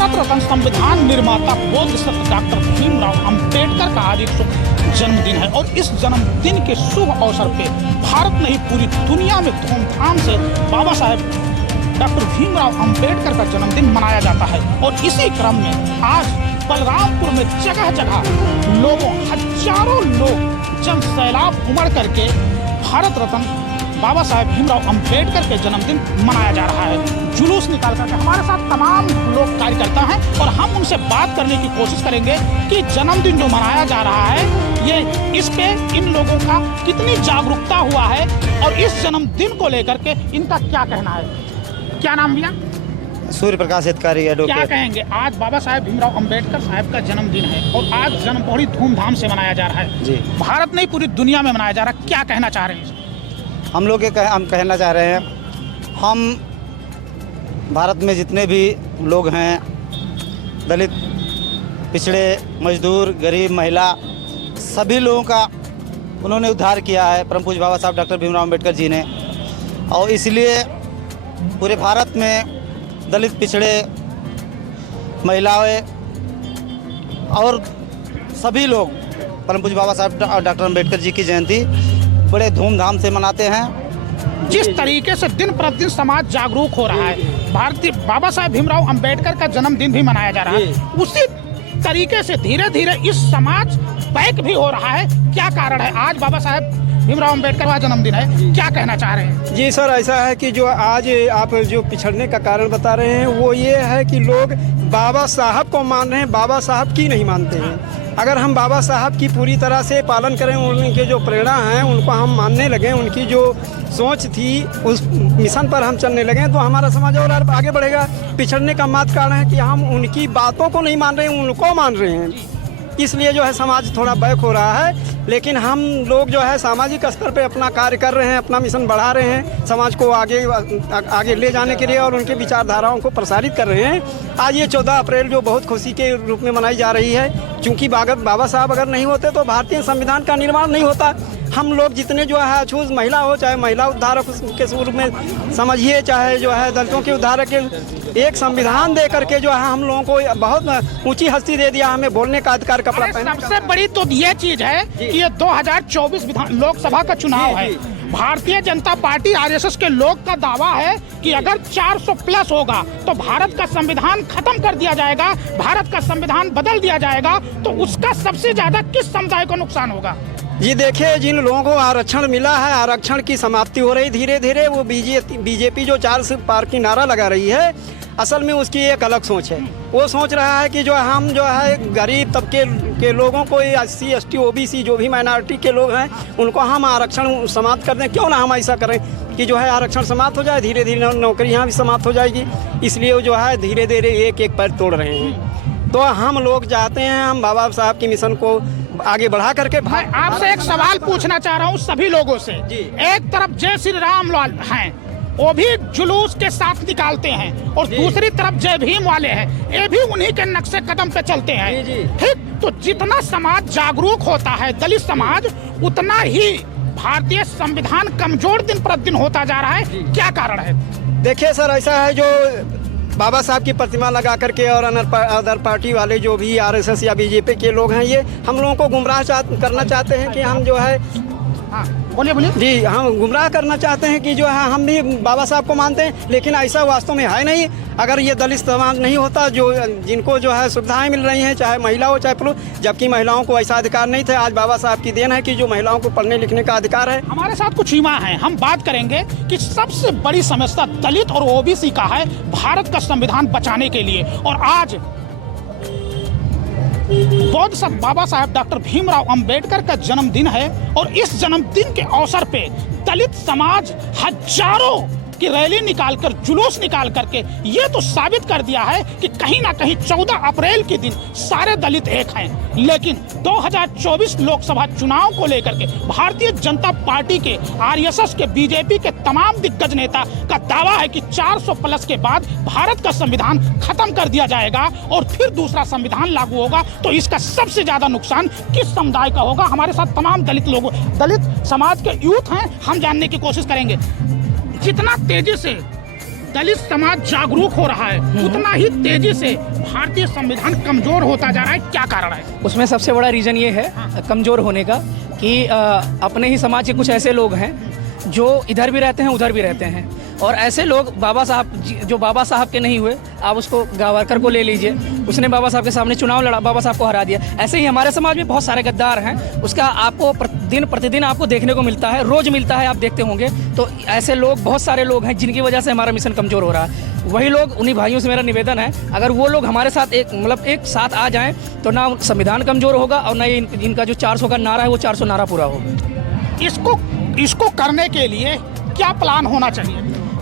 भारत रत्न संविधान निर्माता बोधिसत्व डॉक्टर भीमराव अंबेडकर का आज 100 जन्मदिन है और इस जन्मदिन के शुभ अवसर पे भारत नहीं पूरी दुनिया में धूमधाम से बाबा साहेब डॉक्टर भीमराव अंबेडकर का जन्मदिन मनाया जाता है। और इसी क्रम में आज बलरामपुर में जगह जगह हजारों लोग जन सैलाब उमड़ करके भारत रत्न बाबा साहेब भीमराव अंबेडकर के जन्मदिन मनाया जा रहा है। जुलूस निकाल करके हमारे साथ तमाम लोग कार्यकर्ता हैं और हम उनसे बात करने की कोशिश करेंगे कि जन्मदिन जो मनाया जा रहा है ये इस पे इन लोगों का कितनी जागरूकता हुआ है और इस जन्मदिन को लेकर के इनका क्या कहना है। क्या नाम भैया? सूर्य प्रकाश हितकारी एडवोकेट। क्या कहेंगे, आज बाबा साहेब भीमराव अंबेडकर साहब का जन्मदिन है और आज जन्म बड़ी धूमधाम से मनाया जा रहा है। जी, भारत नहीं पूरी दुनिया में मनाया जा रहा है, क्या कहना चाह रहे हैं? हम लोग हम कहना चाह रहे हैं, हम भारत में जितने भी लोग हैं, दलित, पिछड़े, मजदूर, गरीब, महिला, सभी लोगों का उन्होंने उद्धार किया है परम पूज्य बाबा साहब डॉक्टर भीमराव अंबेडकर जी ने। और इसलिए पूरे भारत में दलित, पिछड़े, महिलाएं और सभी लोग परम पूज्य बाबा साहब डॉक्टर अंबेडकर जी की जयंती बड़े धूमधाम से मनाते हैं। जिस तरीके से दिन प्रतिदिन समाज जागरूक हो रहा है, भारतीय बाबा साहेब भीमराव अंबेडकर का जन्मदिन भी मनाया जा रहा है, उसी तरीके से धीरे धीरे इस समाज बैक भी हो रहा है। क्या कारण है? आज बाबा साहेब भीमराव अंबेडकर का जन्मदिन है, क्या कहना चाह रहे हैं? जी सर, ऐसा है कि जो आज आप जो पिछड़ने का कारण बता रहे हैं वो ये है कि लोग बाबा साहब को मान रहे हैं, बाबा साहब की नहीं मानते हैं। अगर हम बाबा साहब की पूरी तरह से पालन करें, उनके जो प्रेरणा हैं उनको हम मानने लगें, उनकी जो सोच थी उस मिशन पर हम चलने लगें तो हमारा समाज और आगे बढ़ेगा। पिछड़ने का मात्र कारण है कि हम उनकी बातों को नहीं मान रहे हैं, उनको मान रहे हैं, इसलिए जो है समाज थोड़ा बैक हो रहा है। लेकिन हम लोग जो है सामाजिक स्तर पे अपना कार्य कर रहे हैं, अपना मिशन बढ़ा रहे हैं, समाज को आगे ले जाने के लिए और उनके विचारधाराओं को प्रसारित कर रहे हैं। आज ये 14 अप्रैल जो बहुत खुशी के रूप में मनाई जा रही है, क्योंकि बाबा साहब अगर नहीं होते तो भारतीय संविधान का निर्माण नहीं होता। हम लोग जितने जो है अछूत महिला हो, चाहे महिला उद्धारक के रूप में समझिए, चाहे जो है दलितों के उद्धारक के, एक संविधान दे करके जो है हम लोगों को बहुत ऊंची हस्ती दे दिया, हमें बोलने का अधिकार। कपड़ा पहनने सबसे बड़ी तो ये चीज है कि ये 2024 लोकसभा का चुनाव है। भारतीय जनता पार्टी आरएसएस के लोग का दावा है कि अगर 400 प्लस होगा तो भारत का संविधान खत्म कर दिया जाएगा, भारत का संविधान बदल दिया जाएगा। तो उसका सबसे ज्यादा किस समुदाय को नुकसान होगा? जी देखिए, जिन लोगों को आरक्षण मिला है, आरक्षण की समाप्ति हो रही धीरे धीरे। वो बीजेपी जो 4 से पार की नारा लगा रही है, असल में उसकी एक अलग सोच है। वो सोच रहा है कि जो हम जो है गरीब तबके के लोगों को, SC ST OBC जो भी माइनॉरिटी के लोग हैं उनको हम आरक्षण समाप्त कर दें। क्यों ना हम ऐसा करें कि जो है आरक्षण समाप्त हो जाए, धीरे धीरे नौकरियां भी समाप्त हो जाएगी। इसलिए वो जो है धीरे धीरे एक एक पैर तोड़ रहे हैं। तो हम लोग चाहते हैं हम बाबा साहब की मिशन को आगे बढ़ा करके। मैं आपसे एक सवाल पूछना चाह रहा हूँ सभी लोगों से। एक तरफ जय श्री राम हैं, वो भी जुलूस के साथ निकालते हैं, और दूसरी तरफ जय भीम वाले हैं, ये भी उन्हीं के नक्शे कदम पे चलते हैं। ठीक, तो जितना समाज जागरूक होता है, दलित समाज, उतना ही भारतीय संविधान कमजोर दिन प्रतिदिन होता जा रहा है। क्या कारण है? देखिए सर, ऐसा है, जो बाबा साहब की प्रतिमा लगा करके और अदर पार्टी वाले जो भी आरएसएस या बीजेपी के लोग हैं, ये हम लोगों को गुमराह करना चाहते हैं कि हम जो है, बोलिए जी, हम गुमराह करना चाहते हैं कि जो है हम भी बाबा साहब को मानते हैं, लेकिन ऐसा वास्तव में है नहीं। अगर ये दलित समाज नहीं होता, जो जिनको जो है सुविधाएं मिल रही हैं, चाहे महिला हो चाहे पुरुष, जबकि महिलाओं को ऐसा अधिकार नहीं थे, आज बाबा साहब की देन है कि जो महिलाओं को पढ़ने लिखने का अधिकार है। हमारे साथ कुछ युवा हैं, हम बात करेंगे कि सबसे बड़ी समस्या दलित और OBC का है भारत का संविधान बचाने के लिए। और आज बोधिसत्व बाबा साहेब डॉक्टर भीमराव अंबेडकर का जन्मदिन है और इस जन्मदिन के अवसर पे दलित समाज हजारों की रैली निकालकर, जुलूस निकाल करके ये तो साबित कर दिया है कि कहीं ना कहीं 14 अप्रैल के दिन सारे दलित एक हैं। लेकिन 2024 लोकसभा चुनाव को लेकर के भारतीय जनता पार्टी के, आरएसएस के, बीजेपी के तमाम दिग्गज नेता का दावा है कि 400 प्लस के बाद भारत का संविधान खत्म कर दिया जाएगा और फिर दूसरा संविधान लागू होगा। तो इसका सबसे ज्यादा नुकसान किस समुदाय का होगा? हमारे साथ तमाम दलित समाज के यूथ हैं, हम जानने की कोशिश करेंगे। जितना तेजी से दलित समाज जागरूक हो रहा है उतना ही तेजी से भारतीय संविधान कमजोर होता जा रहा है, क्या कारण है? उसमें सबसे बड़ा रीज़न ये है कमज़ोर होने का कि अपने ही समाज के कुछ ऐसे लोग हैं जो इधर भी रहते हैं उधर भी रहते हैं, और ऐसे लोग बाबा साहब जो बाबा साहब के नहीं हुए, आप उसको गावरकर को ले लीजिए, उसने बाबा साहब के सामने चुनाव लड़ा, बाबा साहब को हरा दिया। ऐसे ही हमारे समाज में बहुत सारे गद्दार हैं, उसका आपको दिन प्रतिदिन आपको देखने को मिलता है, रोज़ मिलता है, आप देखते होंगे। तो ऐसे लोग बहुत सारे लोग हैं जिनकी वजह से हमारा मिशन कमज़ोर हो रहा है। वही लोग, उन्हीं भाइयों से मेरा निवेदन है, अगर वो लोग हमारे साथ एक साथ आ जाएँ तो ना संविधान कमज़ोर होगा और ना इनका जो 400 का नारा है वो 400 नारा पूरा होगा। इसको करने के लिए क्या प्लान होना चाहिए?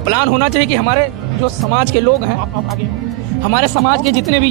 प्लान होना चाहिए कि हमारे जो समाज के लोग हैं, हमारे समाज के जितने भी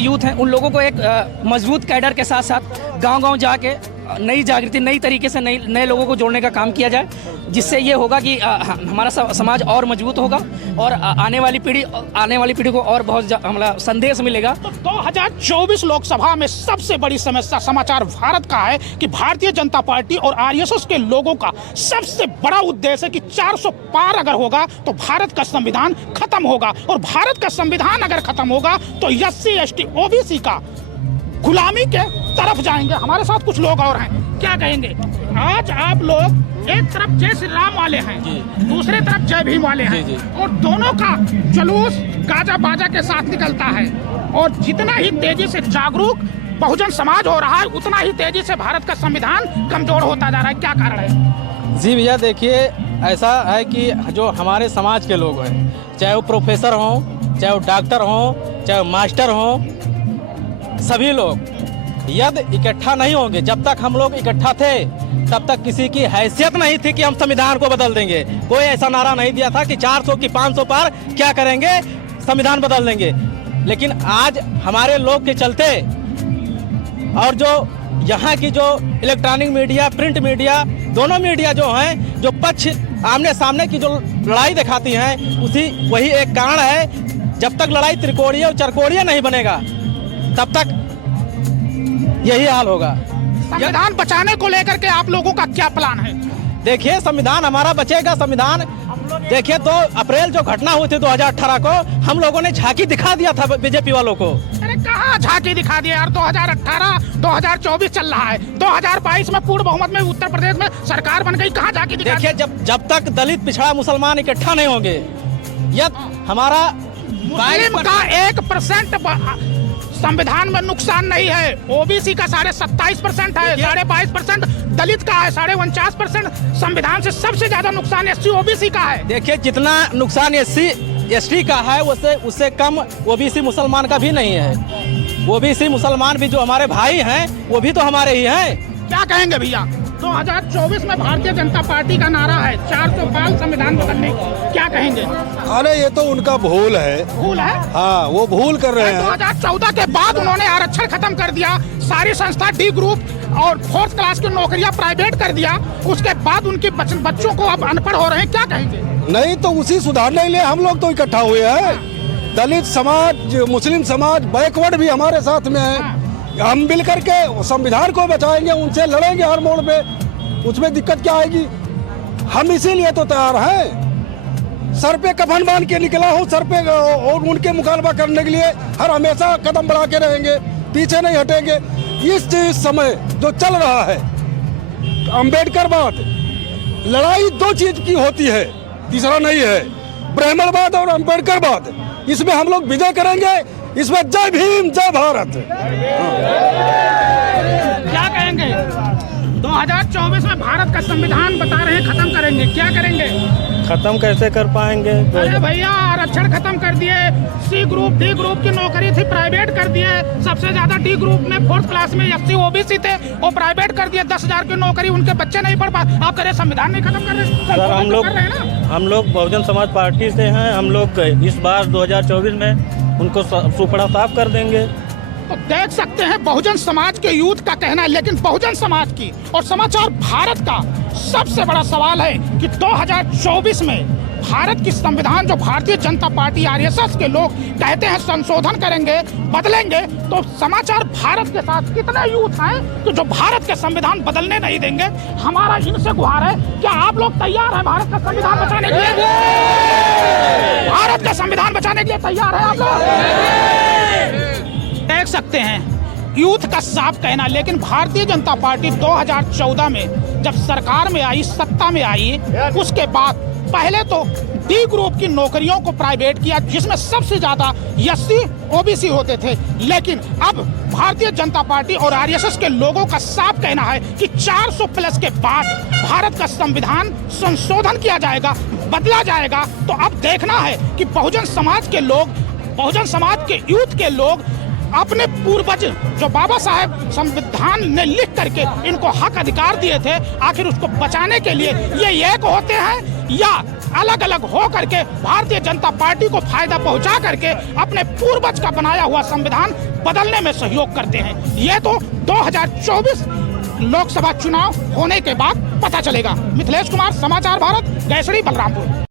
यूथ हैं, उन लोगों को एक मजबूत कैडर के साथ साथ गांव-गांव जाके नई जागृति, नई तरीके से नए लोगों को जोड़ने का काम किया जाए, जिससे ये होगा कि हमारा समाज और मजबूत होगा और आने वाली पीढ़ी को और बहुत हमारा संदेश मिलेगा। तो 2024 लोकसभा में सबसे बड़ी समस्या समाचार भारत का है कि भारतीय जनता पार्टी और आरएसएस के लोगों का सबसे बड़ा उद्देश्य है कि 400 पार अगर होगा तो भारत का संविधान खत्म होगा, और भारत का संविधान अगर खत्म होगा तो SC ST OBC का गुलामी के तरफ जाएंगे। हमारे साथ कुछ लोग और हैं, क्या कहेंगे? आज आप लोग एक तरफ जय श्री राम वाले हैं, दूसरे तरफ जय भीम वाले हैं, और दोनों का जुलूस गाजा बाजा के साथ निकलता है, और जितना ही तेजी से जागरूक बहुजन समाज हो रहा है उतना ही तेजी से भारत का संविधान कमजोर होता जा रहा है, क्या कारण है? जी भैया, देखिए ऐसा है कि जो हमारे समाज के लोग हैं, चाहे वो प्रोफेसर हों, चाहे वो डॉक्टर हों, चाहे वो मास्टर हों, सभी लोग यदि इकट्ठा नहीं होंगे, जब तक हम लोग इकट्ठा थे तब तक किसी की हैसियत नहीं थी कि हम संविधान को बदल देंगे। कोई ऐसा नारा नहीं दिया था कि 400 की 500 पार क्या करेंगे, संविधान बदल देंगे। लेकिन आज हमारे लोग के चलते और जो यहाँ की जो इलेक्ट्रॉनिक मीडिया, प्रिंट मीडिया, दोनों मीडिया जो हैं, जो पक्ष आमने सामने की जो लड़ाई दिखाती हैं, वही एक कारण है। जब तक लड़ाई त्रिकोणीय और चरकोणीय नहीं बनेगा तब तक यही हाल होगा। संविधान बचाने को लेकर के आप लोगों का क्या प्लान है? देखिए, संविधान हमारा बचेगा। संविधान देखिए, 2 अप्रैल जो घटना हुई थी 2018 को, हम लोगों ने झांकी दिखा दिया था बीजेपी वालों को। अरे कहाँ झांकी दिखा दिया यार? 2018 2024 चल रहा है, 2022 में पूर्ण बहुमत में उत्तर प्रदेश में सरकार बन गई, कहाँ झांकी दिखा? देखिए, जब तक दलित, पिछड़ा, मुसलमान इकट्ठा नहीं होंगे, यदि हमारा मुस्लिम का 1% संविधान में नुकसान नहीं है, OBC का 27.5% है, 22.5% दलित का है, 49.5% संविधान से सबसे ज्यादा नुकसान SC OBC का है। देखिए, जितना नुकसान SC ST का है उससे कम OBC मुसलमान का भी नहीं है। OBC मुसलमान भी जो हमारे भाई हैं वो भी तो हमारे ही हैं। क्या कहेंगे भैया? 2024 में भारतीय जनता पार्टी का नारा है 400 पार संविधान बदलने, क्या कहेंगे? अरे ये तो उनका भूल है। भूल है? हाँ, वो भूल कर रहे हैं। 2014 के बाद उन्होंने आरक्षण खत्म कर दिया, सारी संस्था D ग्रुप और 4th क्लास की नौकरियां प्राइवेट कर दिया, उसके बाद उनके बच्चों को अब अनपढ़ हो रहे हैं, क्या कहेंगे? नहीं तो उसी सुधारने के लिए हम लोग तो इकट्ठा हुए हैं। दलित समाज, मुस्लिम समाज, बैकवर्ड भी हमारे साथ में है। हम मिल करके संविधान को बचाएंगे, उनसे लड़ेंगे हर मोड़ पे, उसमें दिक्कत क्या आएगी? हम इसीलिए तो तैयार हैं। सर पे कफन बांध के निकला हूँ, सर पे, और उनके मुकाबला करने के लिए हर हमेशा कदम बढ़ा के रहेंगे, पीछे नहीं हटेंगे। इस समय जो चल रहा है, अम्बेडकरवाद, लड़ाई 2 चीज की होती है, तीसरा नहीं है, ब्राह्मणवाद और अम्बेडकरवाद। इसमें हम लोग विजय करेंगे। इसमें जय भीम, जय भारत। क्या कहेंगे? 2024 में भारत का संविधान बता रहे हैं खत्म करेंगे, क्या करेंगे? खत्म कैसे कर पाएंगे? अरे भैया, आरक्षण खत्म कर दिए, C ग्रुप D ग्रुप की नौकरी थी प्राइवेट कर दिए, सबसे ज्यादा D ग्रुप में 4th क्लास में SC OBC थे, वो प्राइवेट कर दिए, 10,000 की नौकरी, उनके बच्चे नहीं पढ़ पाए। आप कह रहे संविधान नहीं खत्म कर रहे? सर, हम लोग बहुजन समाज पार्टी से हैं। हम लोग इस बार 2024 में उनको सुपड़ा साफ कर देंगे। तो देख सकते हैं बहुजन समाज के यूथ का कहना है, लेकिन बहुजन समाज की और समाचार भारत का सबसे बड़ा सवाल है कि 2024 में भारत की संविधान जो भारतीय जनता पार्टी आरएसएस के लोग कहते हैं संशोधन करेंगे, बदलेंगे, तो समाचार भारत के साथ कितने यूथ हैं कि जो भारत के संविधान बदलने नहीं देंगे। हमारा इनसे गुहार है, क्या आप लोग तैयार हैं भारत का संविधान बचाने के लिए? भारत का संविधान बचाने के लिए तैयार है आप लोग? देख सकते हैं यूथ का साफ कहना। लेकिन भारतीय जनता पार्टी 2014 में जब सरकार में आई, सत्ता में आई, उसके बाद पहले तो डी ग्रुप की नौकरियों को प्राइवेट किया, जिसमें सबसे ज्यादा एससी ओबीसी होते थे। लेकिन अब भारतीय जनता पार्टी और आरएसएस के लोगों का साफ कहना है कि 400 प्लस के बाद भारत का संविधान संशोधन किया जाएगा, बदला जाएगा। तो अब देखना है कि बहुजन समाज के लोग, बहुजन समाज के यूथ के लोग अपने पूर्वज जो बाबा साहेब संविधान ने लिख करके इनको हक अधिकार दिए थे, आखिर उसको बचाने के लिए ये एक होते हैं या अलग अलग हो करके भारतीय जनता पार्टी को फायदा पहुंचा करके अपने पूर्वज का बनाया हुआ संविधान बदलने में सहयोग करते हैं। ये तो 2024 लोकसभा चुनाव होने के बाद पता चलेगा। मिथिलेश कुमार, समाचार भारत, गैसड़ी, बलरामपुर।